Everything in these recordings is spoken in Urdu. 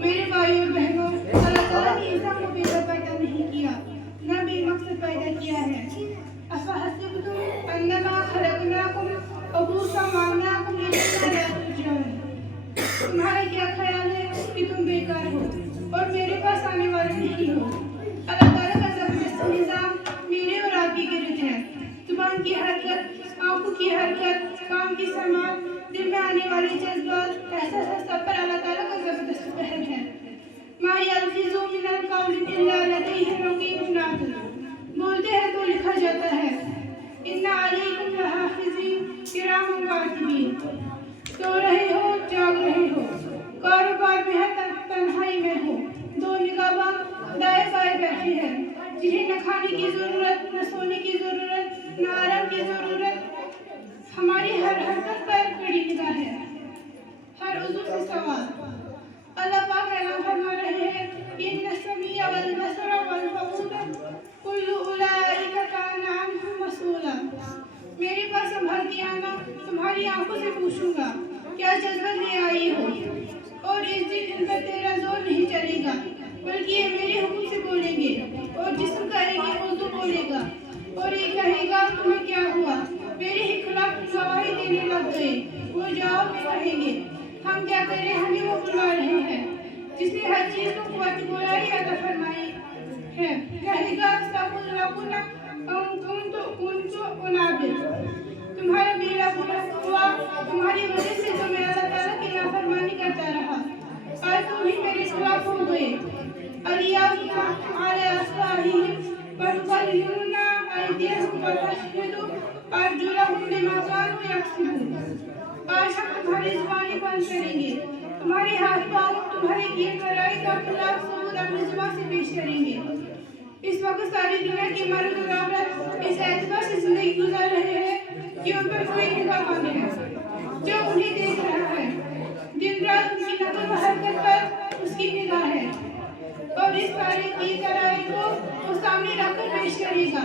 میرے بھائیوں اور بہنوں، اللہ تعالیٰ نے انسان کو بے گھر پیدا نہیں کیا، نہ بے مقصد پیدا کیا ہے۔ أَفَحَسِبْتُمْ أَنَّمَا خَلَقْنَاكُمْ عَبَثًا وَأَنَّكُمْ إِلَيْنَا لَا تُرْجَعُونَ۔ تمہارا کیا خیال ہے کہ تم بیکار ہو اور میرے پاس آنے والے نہیں ہو؟ اللہ تعالیٰ کا زبردست نظام میرے اور آپ کے گرد ہے۔ زبان کی حرکت، آنکھوں کی حرکت، کام کی سماعت، دل میں آنے والے جذبات، احساسات، سب پر اللہ تعالیٰ کا زبردست پہل ہے۔ مَا يَلْفِظُ مِنَ الْقَوْلِ إِلَّا لَدَيْهِ رَقِيبٌ عَتِيدٌ۔ بولتے ہیں تو لکھا جاتا ہے۔ إِنَّ عَلَيْكُمْ لَحَافِظِينَ كِرَامًا كَاتِبِينَ۔ سو رہے ہو، جاگ رہے ہو، کاروبار میں ہے، تنہائی میں ہو، دو نگہباں دائیں بائیں بیٹھے ہیں، جنہیں نہ کھانے کی ضرورت، نہ سونے کی ضرورت، نہ آرام کی ضرورت۔ ہماری ہر حرکت پر کڑی نگاہ ہے، ہر عضو سے سوال۔ اللہ پاک اعلان فرما رہے ہیں إِنَّ السَّمِيعَ وَالْبَصَرَ وَالْفُؤَادَ كُلُّ أُولَئِكَ كَانَ عَنْهُ مَسْئُولًا۔ میرے پاس سنبھل کے آنا، تمہاری آنکھوں سے پوچھوں گا کیا جذبہ لے آئی ہو، اور اس دن ان پر تیرا زور نہیں چلے گا، بلکہ یہ میرے حکم سے بولیں گے، اور جسم کریں گے اردو بولے گا، اور یہ کہے گا تمہیں کیا ہوا، میرے ہی خلاف گواہی دینے لگ گئے۔ وہ جواب میں کہیں گے ہم کیا کریں، ہمیں وہ بلا رہے ہیں جس نے ہر چیز کو قوت گویائی عطا فرمائی ہے۔ کہے گا سَأُغْوِيكُمْ كُنْتُ أُنَابِرُ۔ تمہارا میرا برا ہوا تمہاری وجہ سے جو میں اللہ تعالیٰ کی نافرمانی کرتا رہا، آج تم ہی میرے خلاف ہو گئے۔ الْيَوْمَ نَخْتِمُ عَلَىٰ أَفْوَاهِهِمْ وَتُكَلِّمُنَا أَيْدِيهِمْ وَتَشْهَدُ أَرْجُلُهُمْ بِمَا كَانُوا يَكْسِبُونَ۔ آج ہم تمہاری زبانیں بند کریں گے، تمہارے ہاتھ پاؤں تمہارے کیے کرائی کا خلاف ثبوت اپنی زبان سے پیش کریں گے۔ اس وقت ساری دنیا کے مرد اور عورت اس اعتبار سے زندگی گزار رہے ہیں کہ ان پر کوئی نگاہ نہیں ہے جو انہیں دیکھ رہا ہے۔ دن رات ان کی نقل و حرکت پر اس کی نگاہ ہے، اور اس سارے کی کرائی کو وہ سامنے رکھ کر پیش کرے گا۔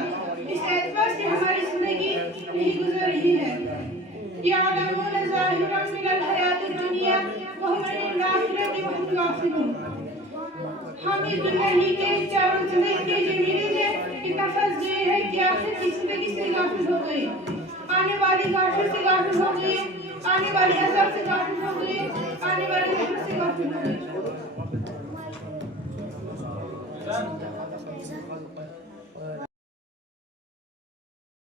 اس اعتبار سے ہماری زندگی نہیں گزر رہی ہے۔ يَعْلَمُونَ ظَاهِرًا مِنَ الْحَيَاةِ الدُّنْيَا وَهُمْ عَنِ الْآخِرَةِ هُمْ غَافِلُونَ۔ ہم اس دنیا ہی کے چاروں زندگی کے جمیلے میں اتنا پھنس گئے ہیں کہ آخر کی زندگی سے غافل ہو گئے، آنے والی گاٹھوں سے غافل ہو گئے، آنے والی عذاب سے غافل ہو گئے، آنے والی رحمت سے غافل ہو گئے۔